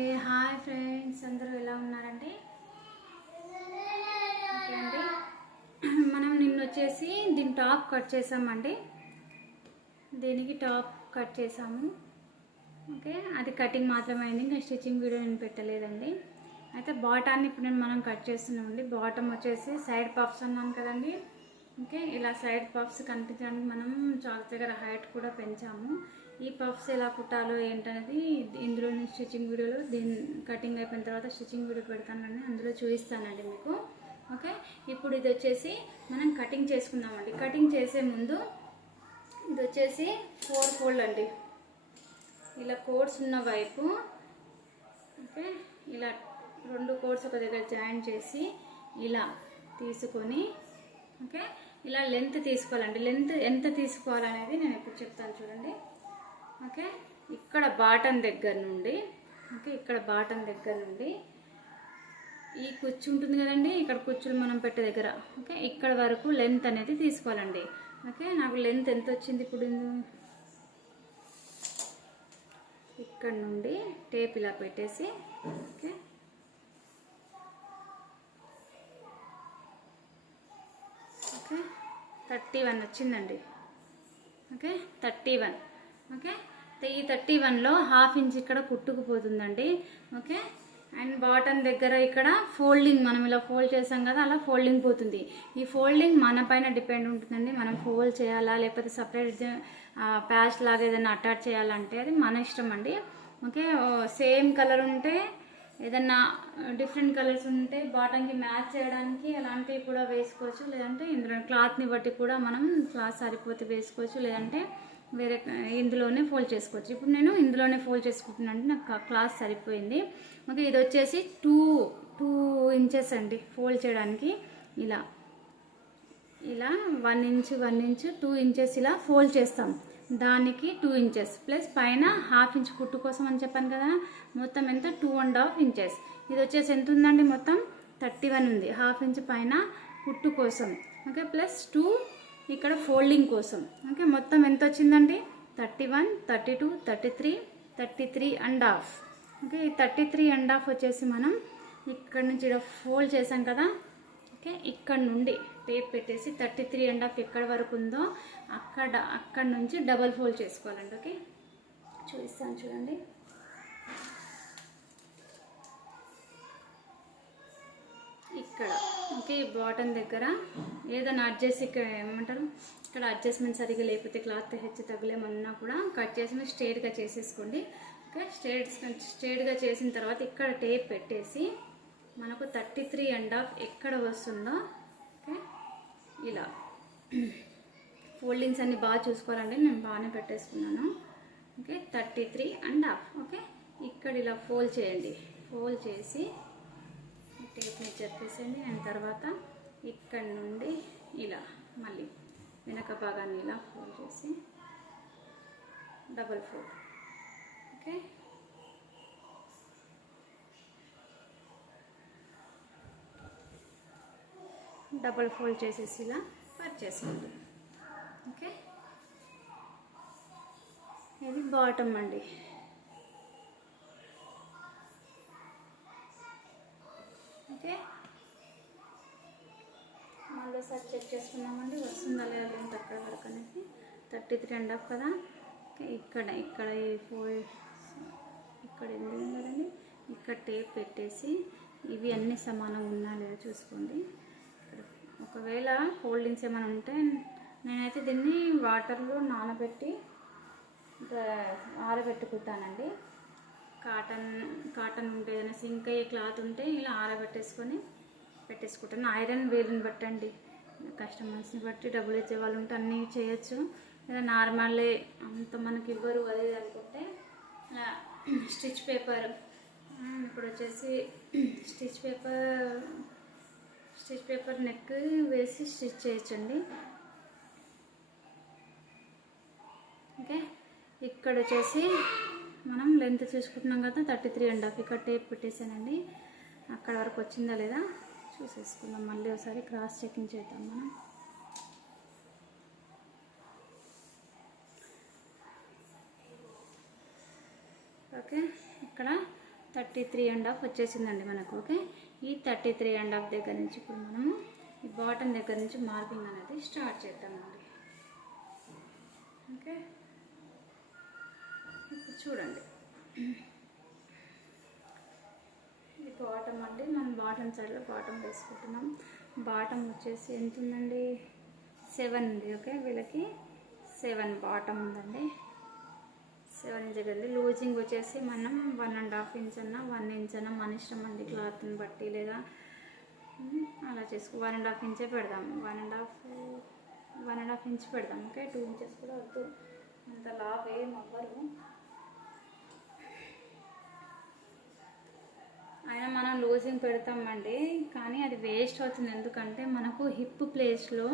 ఏ hi friends అందరూ ఎలా ఉన్నారండి? ఓకే అండి మనం నిన్న వచ్చేసి దీని టాప్ కట్ చేసామండి. దీనికి టాప్ కట్ చేసాము? ఓకే అది కటింగ్ మాత్రమే అయింది ఇంకా స్టిచ్చింగ్ వీడియో నేను పెట్టలేదండి. అయితే బాటాన్ని ఇప్పుడు నేను మనం కట్ చేస్తున్నామండి. బాటమ్ వచ్చేసి సైడ్ పఫ్స్ అన్నాను కదండి. ఓకే ఇలా సైడ్ పఫ్స్ కనిపించడానికి మనం చాలా దగ్గర హైట్ కూడా పెంచాము. ఈ పఫ్స్ ఎలా కుట్టాలో ఏంటనేది ఇందులో నేను స్టిచ్చింగ్ వీడియోలో దీని కటింగ్ అయిపోయిన తర్వాత స్టిచ్చింగ్ వీడియో పెడతానండి అందులో చూపిస్తానండి మీకు. ఓకే? ఇప్పుడు ఇది వచ్చేసి మనం కటింగ్ చేసుకుందామండి. కటింగ్ చేసే ముందు ఇది వచ్చేసి ఫోర్ ఫోల్డ్ అండి. ఇలా కోడ్స్ ఉన్న వైపు ఓకే? ఇలా రెండు కోడ్స్ ఒక దగ్గర జాయిన్ చేసి ఇలా తీసుకొని ఓకే? ఇలా లెంత్ తీసుకోవాలండి. లెంత్ ఎంత తీసుకోవాలనేది నేను ఇప్పుడు చెప్తాను చూడండి. ఓకే? ఇక్కడ బాటన్ దగ్గర నుండి ఓకే? ఇక్కడ బాటన్ దగ్గర నుండి ఈ కుచ్చు ఉంటుంది కదండి ఇక్కడ కుచ్చులు మనం పెట్టే దగ్గర ఓకే? ఇక్కడ వరకు లెంత్ అనేది తీసుకోవాలండి ఓకే? నాకు లెంత్ ఎంత వచ్చింది ఇప్పుడు? ఇక్కడ నుండి టేప్ ఇలా పెట్టేసి ఓకే? ఓకే? థర్టీ వన్ వచ్చిందండి ఓకే? Thirty one okay? ఈ థర్టీ వన్లో హాఫ్ ఇంచ్ ఇక్కడ కుట్టుకుపోతుందండి. ఓకే? అండ్ బాటమ్ దగ్గర ఇక్కడ ఫోల్డింగ్ మనం ఇలా ఫోల్డ్ చేసాం కదా అలా ఫోల్డింగ్ పోతుంది. ఈ ఫోల్డింగ్ మన పైన డిపెండ్ ఉంటుందండి. మనం ఫోల్డ్ చేయాలా లేకపోతే సపరేట్ ప్యాచ్ లాగా ఏదైనా అటాచ్ చేయాలంటే అది మన ఇష్టం అండి. ఓకే? సేమ్ కలర్ ఉంటే ఏదన్నా డిఫరెంట్ కలర్స్ ఉంటే బాటంకి మ్యాచ్ చేయడానికి అలాంటివి కూడా వేసుకోవచ్చు. లేదంటే ఇందులో క్లాత్ని బట్టి కూడా మనం క్లాత్ సరిపోతే వేసుకోవచ్చు. లేదంటే వేరే ఇందులోనే ఫోల్డ్ చేసుకోవచ్చు. ఇప్పుడు నేను ఇందులోనే ఫోల్డ్ చేసుకుంటున్నాను అంటే నాకు క్లాస్ సరిపోయింది. ఓకే ఇది వచ్చేసి టూ టూ ఇంచెస్ అండి ఫోల్డ్ చేయడానికి. ఇలా ఇలా one inch one inch two inches ఇలా ఫోల్డ్ చేస్తాం. దానికి టూ ఇంచెస్ ప్లస్ పైన హాఫ్ ఇంచ్ కుట్టు కోసం అని చెప్పాను కదా మొత్తం ఎంత? టూ అండ్ హాఫ్ ఇంచెస్ ఇది వచ్చేసి ఎంత ఉందండి మొత్తం? థర్టీ వన్ ఉంది. హాఫ్ ఇంచ్ పైన కుట్టు కోసం. ఓకే ప్లస్ టూ ఇక్కడ ఫోల్డింగ్ కోసం. ఓకే మొత్తం ఎంత వచ్చిందండి thirty one thirty two thirty three thirty three and half. Okay ఈ థర్టీ త్రీ అండ్ హాఫ్ వచ్చేసి మనం ఇక్కడ నుంచి ఇక్కడ ఫోల్డ్ చేసాం కదా? ఓకే ఇక్కడ నుండి టేప్ పెట్టేసి థర్టీ త్రీ అండ్ హాఫ్ ఎక్కడ వరకు ఉందో అక్కడ అక్కడ నుంచి డబల్ ఫోల్డ్ చేసుకోవాలండి. ఓకే చూపిస్తాను చూడండి. ఇక్కడ ఓకే బాటమ్ దగ్గర. ఏదైనా అడ్జస్ట్ ఇక్కడ ఏమంటారు? ఇక్కడ అడ్జస్ట్మెంట్ సరిగా లేకపోతే క్లాత్ హెచ్చు తగ్గలేమన్నా కూడా కట్ చేసి స్ట్రేట్గా చేసేసుకోండి. ఓకే స్ట్రేట్ స్ట్రేట్గా చేసిన తర్వాత ఇక్కడ టేప్ పెట్టేసి మనకు థర్టీ త్రీ అండ్ హాఫ్ ఎక్కడ వస్తుందో ఓకే ఇలా. ఫోల్డింగ్స్ అన్ని బాగా చూసుకోవాలండి నేను బాగానే పెట్టేసుకున్నాను. Okay thirty three and half okay. ఇక్కడ ఇలా ఫోల్డ్ చేయండి. ఫోల్డ్ చేసి టేప్ని చెప్పేసేయండి. అండ్ తర్వాత ఇక్కడ నుండి ఇలా మళ్ళీ వెనక భాగాన్ని ఇలా ఫోల్డ్ చేసి double fold okay double fold చేసేసి ఇలా కట్ చేసుకోండి ఓకే ఇది బాటమ్ అండి ఓకే ఒకసారి చెక్ చేసుకున్నామండి వస్తుందా లేదా లేదు అక్కడ వరకు అనేది థర్టీ త్రీ అండ్ హాఫ్ కదా. ఇక్కడ ఇక్కడ ఈ ఇక్కడ ఎందుకు కదండి? ఇక్కడ టేప్ పెట్టేసి ఇవి అన్నీ సమానంగా ఉన్నా లేదా చూసుకోండి. ఒకవేళ హోల్డింగ్స్ ఏమైనా ఉంటే నేనైతే దీన్ని వాటర్లో నానబెట్టి ఆరబెట్టుకుంటానండి. కాటన్ కాటన్ ఉంటే ఏదైనా సింక్ అయ్యే క్లాత్ ఉంటే ఇలా ఆరబెట్టేసుకొని పెట్టేసుకుంటాను. ఐరన్ వేలుని బట్టండి. కస్టమర్స్ని బట్టి డబ్బులు ఇచ్చే వాళ్ళు ఉంటే అన్నీ చేయొచ్చు. లేదా నార్మల్లే అంత మనకి ఇవ్వరు అదే అనుకుంటే స్టిచ్ పేపర్ ఇప్పుడు వచ్చేసి stitch paper stitch paper neck వేసి స్టిచ్ చేయొచ్చండి. ఓకే? ఇక్కడ వచ్చేసి మనం లెంత్ చూసుకుంటున్నాం కదా థర్టీ త్రీ అండ్ హాఫ్. ఇక్కడ టేప్ పెట్టేసానండి. అక్కడ వరకు వచ్చిందా లేదా? చూసేసుకుందాం. మళ్ళీ ఒకసారి క్రాస్ చెకింగ్ చేద్దాం మనం. ఓకే ఇక్కడ థర్టీ త్రీ అండ్ హాఫ్ వచ్చేసిందండి మనకు ఓకే? ఈ థర్టీ త్రీ అండ్ హాఫ్ దగ్గర నుంచి ఇప్పుడు మనము ఈ బాటమ్ దగ్గర నుంచి మార్కింగ్ అనేది స్టార్ట్ చేద్దామండి ఓకే? ఇప్పుడు చూడండి. బాటమ్ అండి. మనం బాటమ్ సైడ్లో బాటమ్ వేసుకుంటున్నాం. బాటమ్ వచ్చేసి ఎంత ఉందండి సెవెన్ ఉంది ఓకే? వీళ్ళకి సెవెన్ బాటమ్ ఉందండి. సెవెన్ ఇంచ్ ఉంది లూజింగ్ వచ్చేసి మనం వన్ అండ్ హాఫ్ ఇంచ్ అన్న వన్ ఇంచ్ అన్న మన ఇష్టం అండి క్లాత్ని బట్టి లేదా? అలా చేసుకో వన్ అండ్ హాఫ్ ఇంచే పెడదాం. One and half one and half inch పెడదాం ఓకే? టూ ఇంచెస్ కూడా వద్దు. అంత లావ్ ఏం అవ్వరు అయినా మనం లూజింగ్ పెడతామండి. కానీ అది వేస్ట్ అవుతుంది. ఎందుకంటే మనకు హిప్ ప్లేస్లో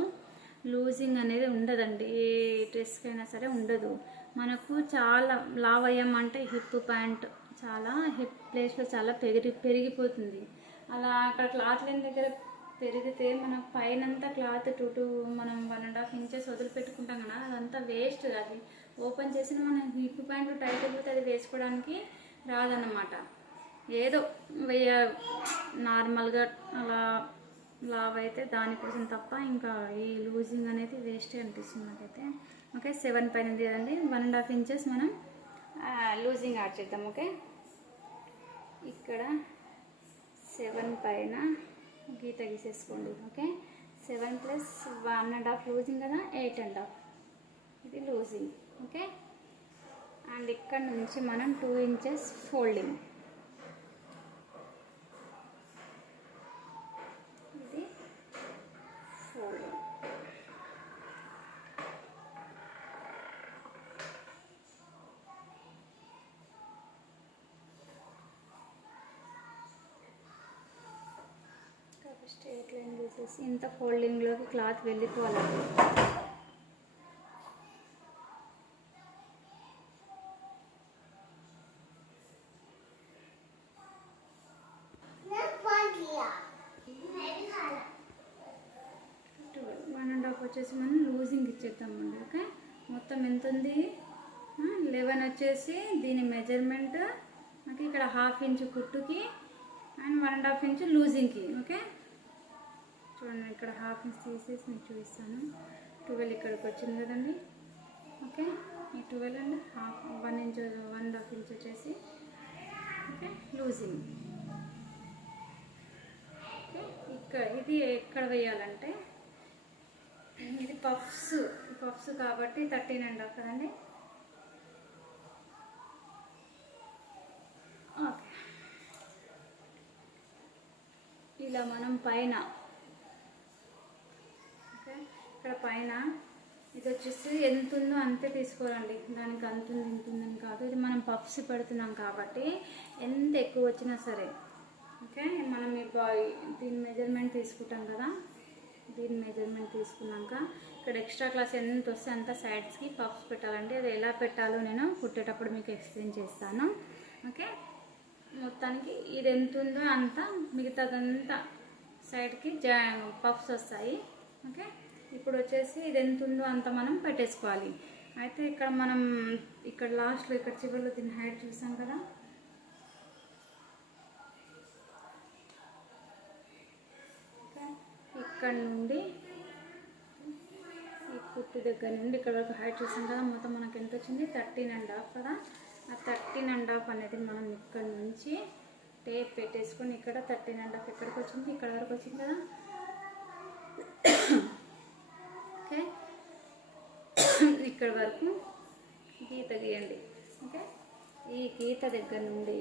లూజింగ్ అనేది ఉండదండి. ఏ డ్రెస్కి అయినా సరే ఉండదు. మనకు చాలా లావ్ అయ్యామంటే హిప్ ప్యాంట్ చాలా హిప్ ప్లేస్లో చాలా పెరిగి పెరిగిపోతుంది. అలా అక్కడ క్లాత్ లేని దగ్గర పెరిగితే మన పైనంతా క్లాత్ టూ టూ మనం వన్ అండ్ హాఫ్ ఇంచెస్ వదిలిపెట్టుకుంటాం కదా అదంతా వేస్ట్ అది. ఓపెన్ చేసిన మనం హిప్ ప్యాంట్ టైట్ అయిపోతే అది వేసుకోవడానికి రాదన్నమాట. ఏదో వెయ్య నార్మల్గా అలా లావ్ అయితే దానికోసం తప్ప ఇంకా ఈ లూజింగ్ అనేది వేస్టే అనిపిస్తుంది నాకైతే. ఓకే సెవెన్ పైన ఉంది వన్ అండ్ హాఫ్ ఇంచెస్ మనం లూజింగ్ యాడ్ చేద్దాం ఓకే? ఇక్కడ సెవెన్ పైన గీత గీసేసుకోండి okay? Seven plus one and half loosing కదా ఎయిట్ అండ్ హాఫ్. ఇది లూజింగ్ ఓకే? అండ్ ఇక్కడ నుంచి మనం టూ ఇంచెస్ ఫోల్డింగ్ ఇది ఫోల్డింగ్ కాబట్టి స్ట్రేట్ లైన్ తీసేసి ఇంత ఫోల్డింగ్లోకి క్లాత్ వెళ్ళిపోవాలండి వన్ అండ్ హాఫ్ వచ్చేసి మనం లూజింగ్ ఇచ్చేద్దామండి ఓకే మొత్తం ఎంత ఉంది? లెవెన్ వచ్చేసి దీని మెజర్మెంట్ మనకి ఇక్కడ half inch కుట్టుకి and one and half inch లూజింగ్కి okay చూడండి ఇక్కడ హాఫ్ ఇంచ్ తీసేసి మీకు చూపిస్తాను. ట్వెల్వ్ ఇక్కడికి వచ్చింది కదండి. ఓకే ఈ twelve and. Half one inch one and half inch వచ్చేసి. ఓకే లూజింగ్ ఓకే ఇక్కడ ఇది ఎక్కడ వేయాలంటే ఇది పఫ్స్ పఫ్స్ కాబట్టి థర్టీన్ అండ్ హాఫ్ కదండి. ఓకే ఇలా మనం పైన ఇక్కడ పైన ఇది వచ్చేసి ఎంత ఉందో అంతే తీసుకోవాలండి. దానికి అంత ఉంది ఇంత ఉందని కాదు. ఇది మనం పఫ్స్ పెడుతున్నాం కాబట్టి ఎంత ఎక్కువ వచ్చినా సరే. ఓకే? మనం ఈ బాయ్ దీని మెజర్మెంట్ తీసుకుంటాం కదా? దీని మెజర్మెంట్ తీసుకున్నాక ఇక్కడ ఎక్స్ట్రా క్లాస్ ఎంత వస్తే అంత సైడ్స్కి పఫ్స్ పెట్టాలండి. అది ఎలా పెట్టాలో నేను కుట్టేటప్పుడు మీకు ఎక్స్ప్లెయిన్ చేస్తాను. ఓకే? మొత్తానికి ఇది ఎంత ఉందో అంత మిగతాదంతా సైడ్కి జా పఫ్స్ వస్తాయి. ఓకే? ఇప్పుడు వచ్చేసి ఇది ఎంత ఉందో అంత మనం పెట్టేసుకోవాలి. అయితే ఇక్కడ మనం ఇక్కడ లాస్ట్లో ఇక్కడ చివరిలో దీని హైట్ చూసాం కదా? ఇక్కడ నుండి ఈ కుట్టు దగ్గర నుండి ఇక్కడ వరకు హైట్ చూసాం కదా? మొత్తం మనకి ఎంత వచ్చింది థర్టీన్ అండ్ హాఫ్ కదా? ఆ థర్టీన్ అండ్ హాఫ్ అనేది మనం ఇక్కడ నుంచి టేప్ పెట్టేసుకొని ఇక్కడ థర్టీన్ అండ్ హాఫ్ ఎక్కడికి వచ్చింది ఇక్కడ వరకు వచ్చింది కదా? ఓకే? ఇక్కడ వరకు గీత గీయండి. ఓకే? ఈ గీత దగ్గర నుండి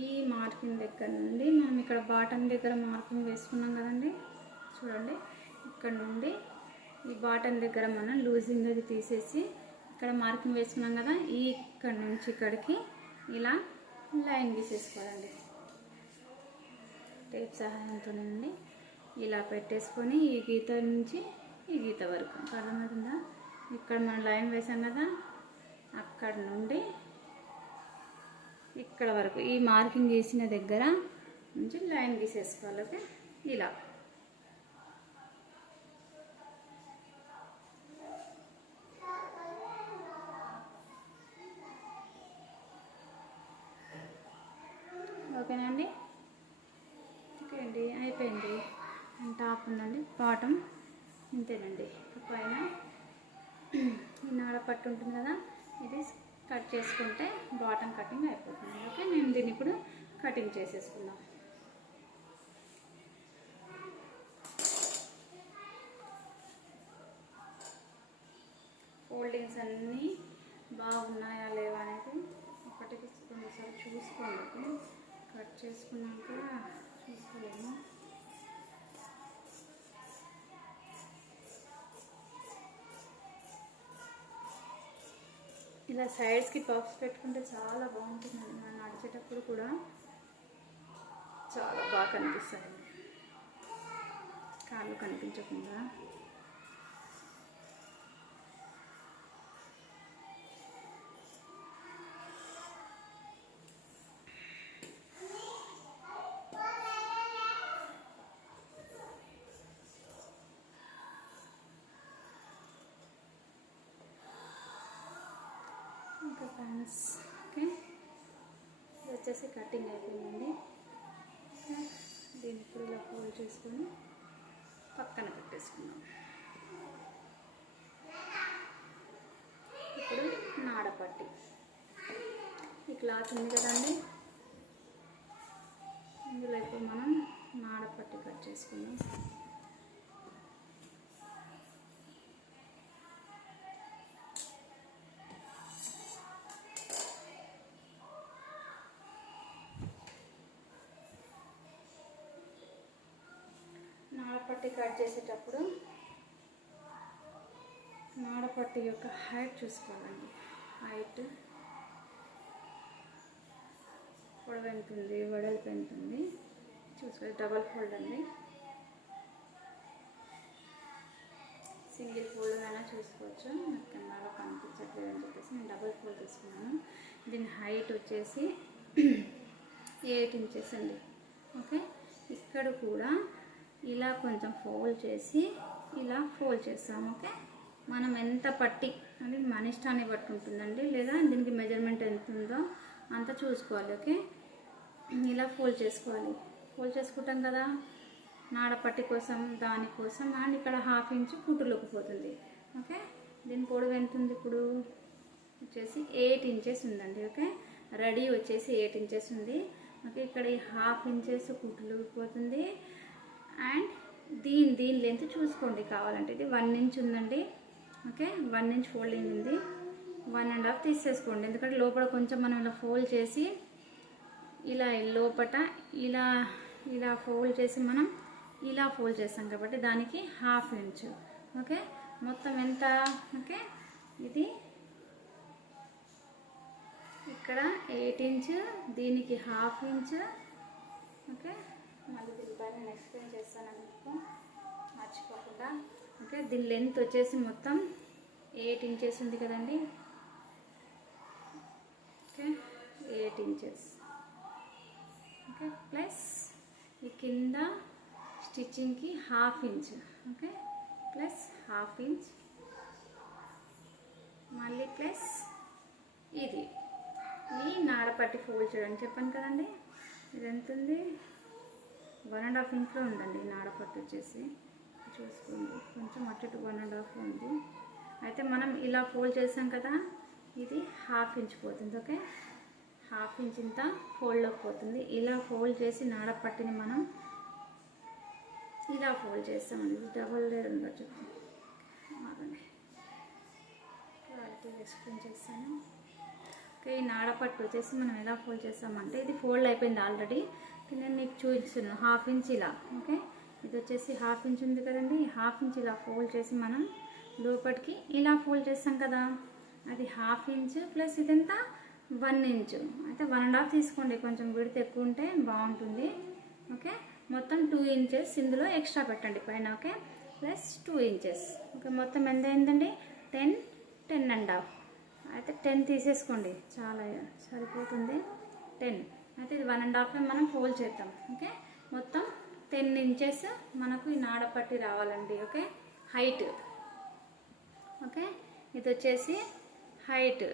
ఈ మార్కింగ్ దగ్గర నుండి మనం ఇక్కడ బాటమ్ దగ్గర మార్కింగ్ వేసుకున్నాం కదండి. చూడండి. ఇక్కడ నుండి ఈ బాటమ్ దగ్గర మనం లూజింగ్ అది తీసేసి ఇక్కడ మార్కింగ్ వేసుకున్నాం కదా ఈ ఇక్కడ నుంచి ఇక్కడికి ఇలా లైన్ గీసేసుకోవాలండి. టేప్ సహాయంతోనండి ఇలా పెట్టేసుకొని ఈ గీత నుంచి ఈ గీత వరకు. అర్థమవుతుందా? ఇక్కడ మనం లైన్ వేసాం కదా అక్కడ నుండి ఇక్కడ వరకు. ఈ మార్కింగ్ చేసిన దగ్గర నుంచి లైన్ గీసేసుకోవాలి ఓకే? ఇలా. ఓకేనండి టాప్ ఉందండి బాటం ఇంతేనండి. పైన నాడ పట్టు ఉంటుంది కదా ఇది కట్ చేసుకుంటే బాటమ్ కటింగ్ అయిపోతుంది. ఓకే నేను దీన్ని ఇప్పుడు కటింగ్ చేసేసుకుందాం. ఫోల్డింగ్స్ అన్నీ బాగున్నాయా లేవా అనేది ఒకటికి రెండుసార్లు చూసుకోండి. కట్ చేసుకున్నాక చూసుకోలేము. ఇలా సైడ్స్కి పఫ్స్ పెట్టుకుంటే చాలా బాగుంటుందండి మనం నడిచేటప్పుడు కూడా. చాలా బాగా కనిపిస్తుంది కాళ్ళు కనిపించకుండా. వచ్చేసి కటింగ్ అయిపోయిందండి. దీన్ని ఇప్పుడు ఇలా ఫోల్డ్ చేసుకొని పక్కన పెట్టేసుకున్నాం ఇప్పుడు నాడపట్టి. ఈ క్లాత్ ఉంది కదండి. ఇందులో ఇప్పుడు మనం నాడపట్టి కట్ చేసుకున్నాం చేసేటప్పుడు నాడపట్టి యొక్క హైట్ చూసుకోవాలండి. హైట్ పొడవు ఎంత ఉంది వెడల్పు ఎంత ఉంది చూసుకోవాలి డబల్ ఫోల్డ్ అండి. సింగిల్ ఫోల్డ్ అయినా చూసుకోవచ్చు. నాకు కెమెరాలో కనిపించట్లేదు అని చెప్పేసి నేను డబల్ ఫోల్డ్ తీసుకున్నాను. దీని హైట్ వచ్చేసి ఎయిట్ ఇంచెస్ అండి. ఓకే? ఇక్కడ కూడా ఇలా కొంచెం ఫోల్డ్ చేసి ఇలా ఫోల్డ్ చేస్తాం ఓకే మనం ఎంత పట్టి అది మన ఇష్టాన్ని బట్టి ఉంటుందండి. లేదా దీనికి మెజర్మెంట్ ఎంత ఉందో అంత చూసుకోవాలి ఓకే ఇలా ఫోల్డ్ చేసుకోవాలి. ఫోల్డ్ చేసుకుంటాం కదా? నాడపట్టి కోసం దానికోసం అండ్ ఇక్కడ హాఫ్ ఇంచ్ కుట్టులోకి పోతుంది ఓకే దీని పొడవు ఎంత ఉంది ఇప్పుడు? వచ్చేసి ఎయిట్ ఇంచెస్ ఉందండి ఓకే రెడీ వచ్చేసి ఎయిట్ ఇంచెస్ ఉంది. ఓకే ఇక్కడ ఈ హాఫ్ ఇంచెస్ కుట్టులోకి పోతుంది. అండ్ దీని దీని లెంత్ చూసుకోండి కావాలంటే. ఇది వన్ ఇంచ్ ఉందండి. ఓకే? వన్ ఇంచ్ ఫోల్డింగ్ ఉంది. వన్ అండ్ హాఫ్ తీసేసుకోండి. ఎందుకంటే లోపల కొంచెం మనం ఇలా ఫోల్డ్ చేసి ఇలా లోపట ఇలా ఇలా ఫోల్డ్ చేసి మనం ఇలా ఫోల్డ్ చేస్తాం కాబట్టి దానికి హాఫ్ ఇంచ్ ఓకే? మొత్తం ఎంత? ఓకే? ఇది ఇక్కడ ఎయిట్ ఇంచ్ దీనికి హాఫ్ ఇంచ్ ఓకే? మళ్ళీ దీనిపైన నేను ఎక్స్ప్లెయిన్ చేస్తాను మీకు. మర్చిపోకుండా. ఓకే దీని లెంత్ వచ్చేసి మొత్తం ఎయిట్ ఇంచెస్ ఉంది కదండి. Okay eight inches okay plus ఈ కింద స్టిచ్చింగ్కి half inch okay plus half inch మళ్ళీ ప్లస్ ఇది. ఈ నాడపట్టి ఫోల్డ్ చేయడం చెప్పాను కదండి. ఇది ఎంత ఉంది? వన్ అండ్ హాఫ్ ఇంట్లో ఉందండి నాడపట్టు వచ్చేసి. చూసుకోండి. కొంచెం అటు వన్ అండ్ హాఫ్ ఉంది. అయితే మనం ఇలా ఫోల్డ్ చేసాం కదా ఇది హాఫ్ ఇంచ్ పోతుంది ఓకే? హాఫ్ ఇంచ్ ఇంత ఫోల్డ్లోకి పోతుంది. ఇలా ఫోల్డ్ చేసి నాడపట్టిని మనం ఇలా ఫోల్డ్ చేస్తామండి. ఇది డబల్ లేయర్ ఉండొచ్చు క్వాలిటీ క్లారిటీ ఎక్స్ప్లెయిన్ చేస్తాను. ఓకే ఈ నాడపట్టు వచ్చేసి మనం ఎలా ఫోల్డ్ చేస్తామంటే ఇది ఫోల్డ్ అయిపోయింది ఆల్రెడీ. నేను మీకు చూపిస్తున్నాను. హాఫ్ ఇంచ్ ఇలా. ఓకే? ఇది వచ్చేసి హాఫ్ ఇంచ్ ఉంది కదండి. హాఫ్ ఇంచ్ ఇలా ఫోల్డ్ చేసి మనం లోపలికి ఇలా ఫోల్డ్ చేస్తాం కదా. అది హాఫ్ ఇంచ్ ప్లస్ ఇదంతా వన్ ఇంచ్. అయితే వన్ అండ్ హాఫ్ తీసుకోండి. కొంచెం విడత ఎక్కువ ఉంటే బాగుంటుంది. ఓకే? మొత్తం టూ ఇంచెస్ ఇందులో ఎక్స్ట్రా పెట్టండి పైన. Okay? Plus two inches. Okay? మొత్తం ఎంత అయిందండి? Ten ten and half. అయితే టెన్ తీసేసుకోండి. చాలా సరిపోతుంది. టెన్. అయితే ఇది వన్ అండ్ హాఫ్ మనం ఫోల్డ్ చేద్దాం ఓకే మొత్తం టెన్ ఇంచెస్ మనకు ఈ నాడపట్టి రావాలండి ఓకే హైట్ ఓకే ఇది వచ్చేసి హైట్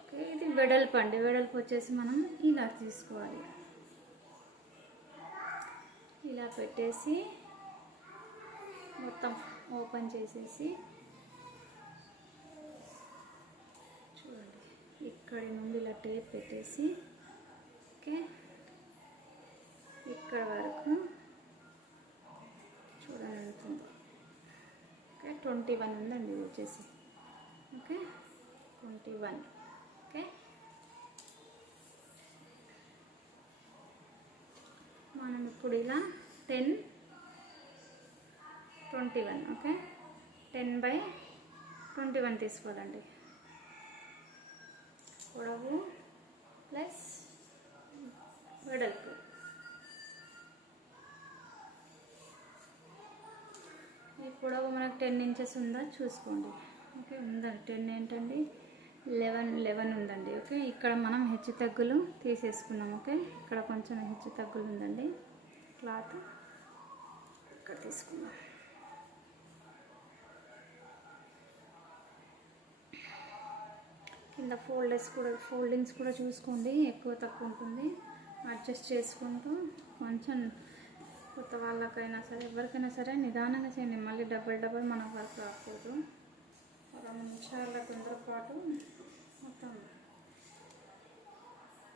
ఓకే ఇది వెడల్పు అండి వెడల్పు వచ్చేసి మనం ఇలా తీసుకోవాలి. ఇలా పెట్టేసి మొత్తం ఓపెన్ చేసేసి ఇక్కడి నుండి ఇలా టేప్ పెట్టేసి ఓకే? ఇక్కడ వరకు చూడండి ఓకే? ట్వంటీ వన్ ఉందండి వచ్చేసి. ఓకే? Twenty one. ఓకే? మనం ఇప్పుడు ఇలా ten twenty one okay? Ten by twenty one తీసుకోవాలండి. పొడవు ప్లస్ వెడల్పు. ఈ పొడవు మనకు టెన్ ఇంచెస్ ఉందా? చూసుకోండి. ఓకే ఉందండి. టెన్ ఏంటండి? లెవెన్ లెవెన్ ఉందండి. ఓకే ఇక్కడ మనం హెచ్చు తగ్గులు తీసేసుకున్నాం. ఓకే ఇక్కడ కొంచెం హెచ్చు తగ్గులు ఉందండి. క్లాత్ ఇక్కడ తీసుకున్నాం కింద ఫోల్డర్స్ కూడా ఫోల్డింగ్స్ కూడా చూసుకోండి. ఎక్కువ తక్కువ ఉంటుంది. అడ్జస్ట్ చేసుకుంటూ కొంచెం కొత్త వాళ్ళకైనా సరే ఎవరికైనా సరే నిదానంగా చేయండి. మళ్ళీ డబల్ డబల్ మన వర్క్ రాకూడదు. ఒక నిమిషాల తొందరపాటు మొత్తం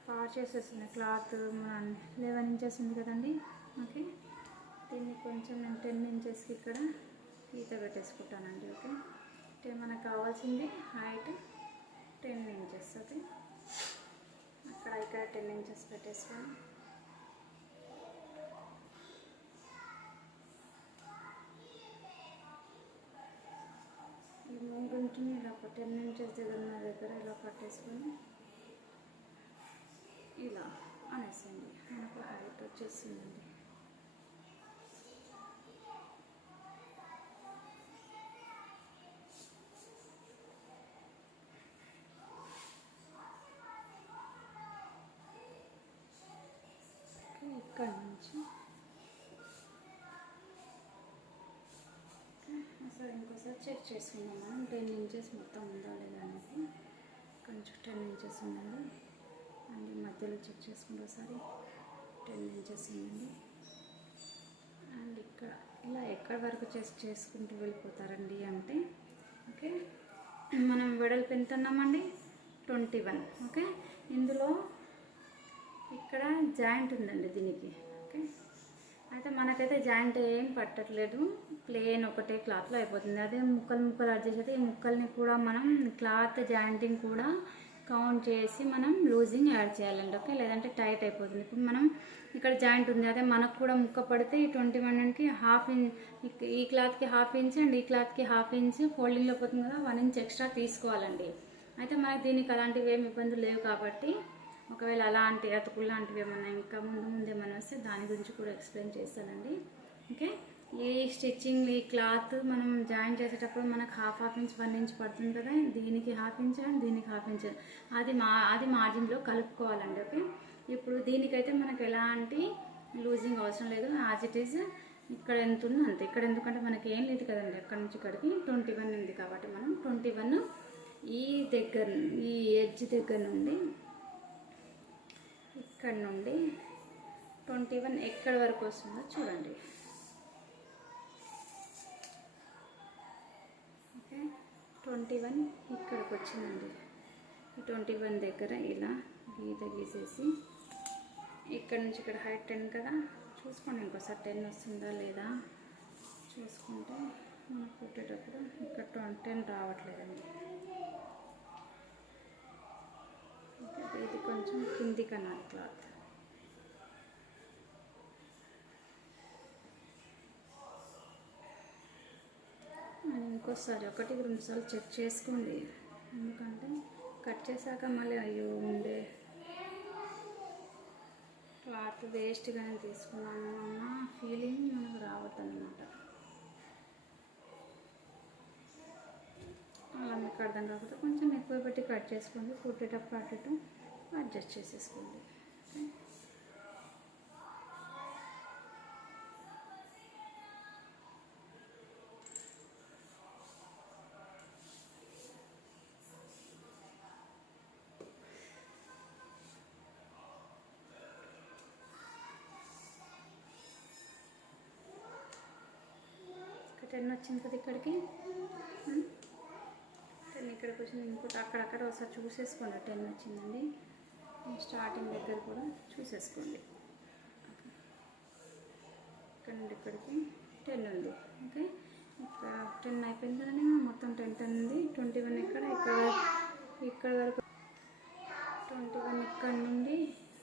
పాడు చేసేస్తుంది. క్లాత్ మన లెవెన్ ఇంచెస్ ఉంది కదండి. ఓకే. దీన్ని కొంచెం నేను టెన్ ఇంచెస్కి ఇక్కడ గీత పెట్టేసుకుంటానండి. ఓకే. అంటే మనకు కావాల్సింది హైట్ టెన్ ఇంచెస్ ఓకే అక్కడ ఇక్కడ టెన్ ఇంచెస్ పెట్టేసుకొని. ఈ మూడింటిని ఇలా ఒక టెన్ ఇంచెస్ దగ్గర ఉన్న దగ్గర ఇలా పట్టేసుకొని ఇలా అనేసండి. మనకు హైట్ వచ్చేసిందండి ఓకే, ఇక్కడ నుంచి ఒకసారి ఇంకోసారి చెక్ చేసుకుందాం మనం. టెన్ ఇంచెస్ మొత్తం ఉందా లేదా అనేది. కొంచెం టెన్ ఇంచెస్ ఉందండి. అండ్ మధ్యలో చెక్ చేసుకుంటే ఒకసారి టెన్ ఇంచెస్ ఉందండి. అండ్ ఇక్కడ ఇలా ఎక్కడి వరకు చెక్ చేసుకుంటూ వెళ్ళిపోతారండి అంటే ఓకే? మనం వెడల్పు ఎంత అన్నామండి? Twenty one okay? ఇందులో ఇక్కడ జాయింట్ ఉందండి దీనికి. ఓకే. అయితే మనకైతే జాయింట్ ఏం పట్టట్లేదు. ప్లేన్ ఒకటే క్లాత్లో అయిపోతుంది. అదే ముక్కలు ముక్కలు అడ్జస్ట్ అయితే ఈ ముక్కల్ని కూడా మనం క్లాత్ జాయింటింగ్ కూడా కౌంట్ చేసి మనం లూజింగ్ యాడ్ చేయాలండి. ఓకే. లేదంటే టైట్ అయిపోతుంది. ఇప్పుడు మనం ఇక్కడ జాయింట్ ఉంది. అదే మనకు కూడా ముక్క పడితే ఈ ట్వంటీ వన్కి హాఫ్ ఇంచ్ ఈ క్లాత్కి హాఫ్ ఇంచ్ అండ్ ఈ క్లాత్కి హాఫ్ ఇంచ్ ఫోల్డింగ్లో పోతుంది కదా. వన్ ఇంచ్ ఎక్స్ట్రా తీసుకోవాలండి. అయితే మనకి దీనికి అలాంటివి ఏమి ఇబ్బందులు లేవు కాబట్టి ఒకవేళ అలాంటి అతుకులు లాంటివి ఏమన్నా ఇంకా ముందు ముందు ఏమైనా వస్తే దాని గురించి కూడా ఎక్స్ప్లెయిన్ చేస్తానండి. ఓకే ఈ స్టిచ్చింగ్ ఈ క్లాత్ మనం జాయిన్ చేసేటప్పుడు మనకు half half inch one inch పడుతుంది కదా? దీనికి హాఫ్ ఇంచ్ అండ్ దీనికి హాఫ్ ఇంచ్ అది మా అది మార్జిన్లో కలుపుకోవాలండి ఓకే ఇప్పుడు దీనికైతే మనకు ఎలాంటి లూజింగ్ అవసరం లేదు. యాజ్ ఇట్ ఈస్ ఇక్కడ ఎంత ఉందో అంతే. ఇక్కడ ఎందుకంటే మనకి ఏం లేదు కదండి అక్కడ నుంచి ఇక్కడికి? ట్వంటీ వన్ ఉంది కాబట్టి మనం ట్వంటీ వన్ ఈ దగ్గర ఈ ఎడ్జ్ దగ్గర నుండి ఇక్కడ నుండి ట్వంటీ వన్ ఎక్కడి వరకు వస్తుందో చూడండి. ఓకే ట్వంటీ వన్ ఇక్కడికి వచ్చిందండి. ట్వంటీ వన్ దగ్గర ఇలా గీత గీసేసి ఇక్కడ నుంచి ఇక్కడ హైట్ టెన్ కదా చూసుకోండి ఇంకోసారి టెన్ వస్తుందా లేదా. చూసుకుంటే మనం కుట్టేటప్పుడు ఇక్కడ ట్వంటీ టెన్ రావట్లేదండి. ఇది కొంచెం కింది కన్నా క్లాత్. అని ఇంకోసారి ఒకటి రెండుసార్లు చెక్ చేసుకోండి. ఎందుకంటే కట్ చేశాక మళ్ళీ అయ్యో ఉండే క్లాత్ వేస్ట్గానే తీసుకున్నాను అన్న ఫీలింగ్ మనకు రావద్దన్నమాట. అలా మీకు అర్థం కాకపోతే కొంచెం ఎక్కువ పెట్టి కట్ చేసుకోండి. కుట్టేటప్పుడు అటు అడ్జస్ట్ చేసేసుకోండి. టెన్ వచ్చింది కదా ఇక్కడికి. టెన్ ఇక్కడికి వచ్చింది ఇంకోటి అక్కడక్కడ ఒకసారి చూసేసుకోండి. టెన్ వచ్చిందండి. స్టార్టింగ్ దగ్గర కూడా చూసేసుకోండి. ఇక్కడ నుండి ఇక్కడికి టెన్ ఉంది. ఓకే? ఇక్కడ టెన్ అయిపోయింది కదండి. మొత్తం టెన్ టెన్ ఉంది. ట్వంటీ వన్ ఇక్కడ ఇక్కడ ఇక్కడ వరకు ట్వంటీ వన్ ఇక్కడ నుండి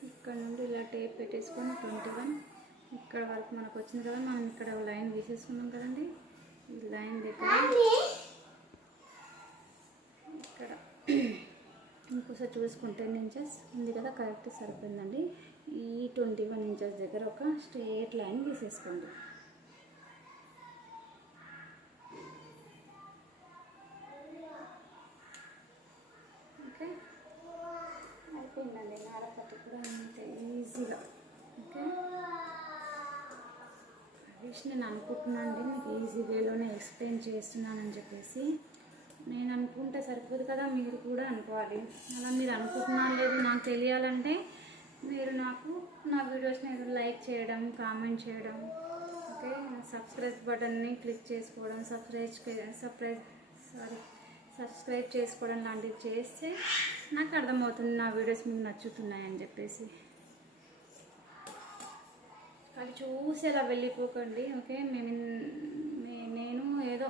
ఇక్కడ నుండి ఇలా టేప్ పెట్టేసుకొని ట్వంటీ వన్ ఇక్కడ వరకు మనకు వచ్చింది కదా. మనం ఇక్కడ లైన్ వేసేసుకున్నాం కదండి. ఈ లైన్ దగ్గర ఇంకోసారి చూసుకుంటే టెన్ ఇంచెస్ ఉంది కదా కరెక్ట్ సరిపోయిందండి. ఈ ట్వంటీ వన్ ఇంచెస్ దగ్గర ఒక స్ట్రేట్ లైన్ తీసేసుకోండి. ఓకే? అయిపోయిందండి నాడపట్టు కూడా అంతే ఈజీగా. ఓకే? విష్ నేను అనుకుంటున్నాను అండి మీకు ఈజీ వేలోనే ఎక్స్ప్లెయిన్ చేస్తున్నానని చెప్పేసి. నేను అనుకుంటే సరిపోదు కదా మీరు కూడా అనుకోవాలి. అలా మీరు అనుకుంటున్నాను లేదు నాకు తెలియాలంటే మీరు నాకు నా వీడియోస్ని లైక్ చేయడం కామెంట్ చేయడం ఓకే? సబ్స్క్రైబ్ బటన్ని క్లిక్ చేసుకోవడం సబ్స్క్రైబ్ సబ్స్క్రైబ్ సారీ సబ్స్క్రైబ్ చేసుకోవడం లాంటివి చేస్తే నాకు అర్థమవుతుంది నా వీడియోస్ మీకు నచ్చుతున్నాయని చెప్పేసి. అది చూసి అలా వెళ్ళిపోకండి ఓకే? మేము నేను ఏదో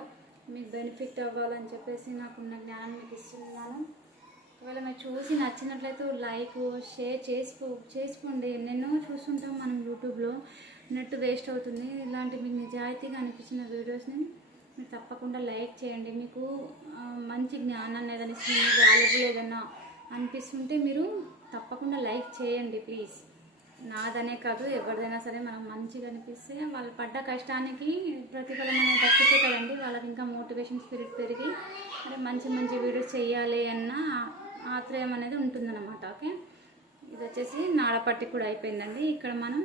మీకు బెనిఫిట్ అవ్వాలని చెప్పేసి నాకున్న జ్ఞానం మీకు ఇస్తున్నాను. ఒకవేళ మీరు చూసి నచ్చినట్లయితే లైక్ షేర్ చేసుకో చేసుకోండి. ఎన్నెన్నో చూస్తుంటాం మనం యూట్యూబ్లో నెట్ వేస్ట్ అవుతుంది. ఇలాంటి మీకు నిజాయితీగా అనిపించిన వీడియోస్ని మీరు తప్పకుండా లైక్ చేయండి. మీకు మంచి జ్ఞానాన్ని ఏదైనా ఇస్తుంది వాల్యుబుల్ ఏదైనా అనిపిస్తుంటే మీరు తప్పకుండా లైక్ చేయండి ప్లీజ్ నాదనే కాదు ఎవరిదైనా సరే మనం మంచిగా అనిపిస్తే వాళ్ళు పడ్డ కష్టానికి ప్రతిఫలం అనేది దక్కితే కదండి. వాళ్ళకి ఇంకా మోటివేషన్ స్పిరిట్ పెరిగి మరి మంచి మంచి వీడియోస్ చేయాలి అన్న ఆత్రయం అనేది ఉంటుందన్నమాట. ఓకే? ఇది వచ్చేసి నాడపట్టి కూడా అయిపోయిందండి. ఇక్కడ మనం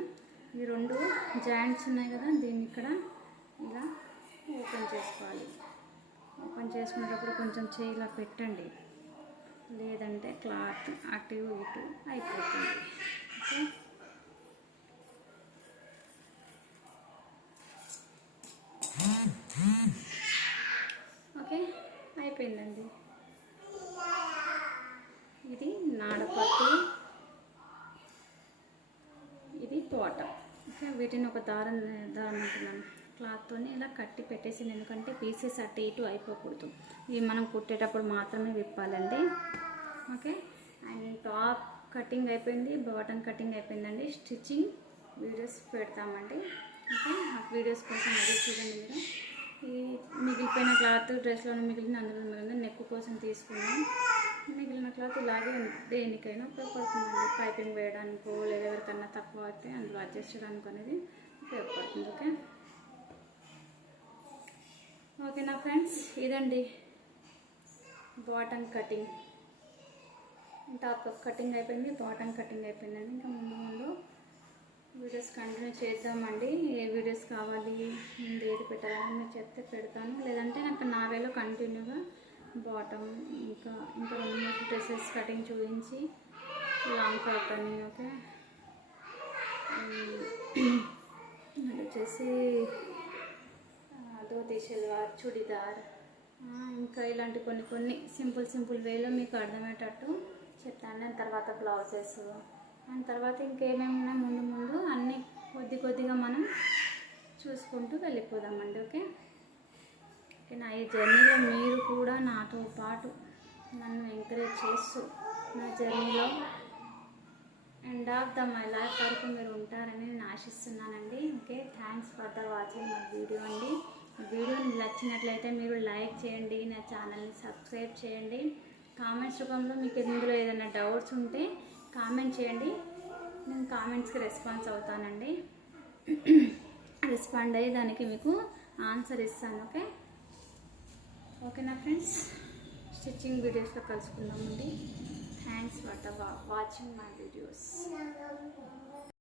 ఈ రెండు జాయింట్స్ ఉన్నాయి కదా దీన్ని ఇక్కడ ఇలా ఓపెన్ చేసుకోవాలి. ఓపెన్ చేసుకునేటప్పుడు కొంచెం చేయి ఇలా పెట్టండి. లేదంటే క్లాత్ అటు ఇటు అయిపోతుంది. ఓకే అయిపోయిందండి ఇది నాడపట్టు ఇది తోట ఓకే వీటిని ఒక దారం దారం అంటున్నాను. క్లాత్తో ఇలా కట్టి పెట్టేసింది. ఎందుకంటే పీసెస్ అటు ఇటు అయిపోకూడదు. ఇవి మనం కుట్టేటప్పుడు మాత్రమే విప్పాలండి. ఓకే? అండ్ టాప్ కటింగ్ అయిపోయింది బాటమ్ కటింగ్ అయిపోయిందండి. స్టిచ్చింగ్ వీడియోస్ పెడతామండి. ఓకే? ఆ వీడియోస్ కోసం అది చూడండి మీరు. ఈ మిగిలిపోయిన క్లాత్ డ్రెస్లో మిగిలిన అందులో మిగిలిన నెక్ కోసం తీసుకున్నాం. మిగిలిన క్లాత్ ఇలాగే దేనికైనా ఉపయోగపడుతుందండి. పైపింగ్ వేయడానికో లేదా ఎవరికన్నా తక్కువ అయితే అందులో అడ్జస్ట్ చేయడానికి అనేది. ఉపయోగపడుతుంది ఓకే. ఓకేనా ఫ్రెండ్స్? ఇదండి. Bottom cutting. టాప్ కటింగ్ అయిపోయింది బాటమ్ కటింగ్ అయిపోయిందండి. ఇంకా ముందు ముందు వీడియోస్ కంటిన్యూ చేద్దామండి. ఏ వీడియోస్ కావాలి ఏది పెట్టాలని మీరు చెప్తే పెడతాను. లేదంటే నాకు నావేలో కంటిన్యూగా బాటమ్ ఇంకా ఇంకా రెండు మూడు డ్రెస్సెస్ కటింగ్ చూపించి లాంగ్ ఫ్రాక్ అని ఓకే? వచ్చేసి ధోతి షల్వార్ చుడిదార్. ఇంకా ఇలాంటి కొన్ని కొన్ని సింపుల్ సింపుల్ వేలో మీకు అర్థమయ్యేటట్టు చెప్తాను. దాని తర్వాత బ్లౌజెస్ దాని తర్వాత ఇంకేమేమి ఉన్నాయి ముందు ముందు అన్నీ కొద్ది కొద్దిగా మనం చూసుకుంటూ వెళ్ళిపోదామండి ఓకే? ఓకే నా ఈ జర్నీలో మీరు కూడా నాతో పాటు నన్ను ఎంకరేజ్ చేస్తూ నా జర్నీలో end of the my life వరకు మీరు ఉంటారని నేను ఆశిస్తున్నానండి. Okay thanks for the watching my video అండి. వీడియో నచ్చినట్లయితే మీరు లైక్ చేయండి నా ఛానల్ని సబ్స్క్రైబ్ చేయండి. కామెంట్స్ రూపంలో మీకు ఇందులో ఏదైనా డౌట్స్ ఉంటే కామెంట్ చేయండి. నేను కామెంట్స్కి రెస్పాన్స్ అవుతానండి. రెస్పాండ్ అయ్యి దానికి మీకు ఆన్సర్ ఇస్తాను ఓకే? ఓకేనా ఫ్రెండ్స్ స్టిచ్చింగ్ వీడియోస్లో కలుసుకుందామండి. Thanks for the watching my videos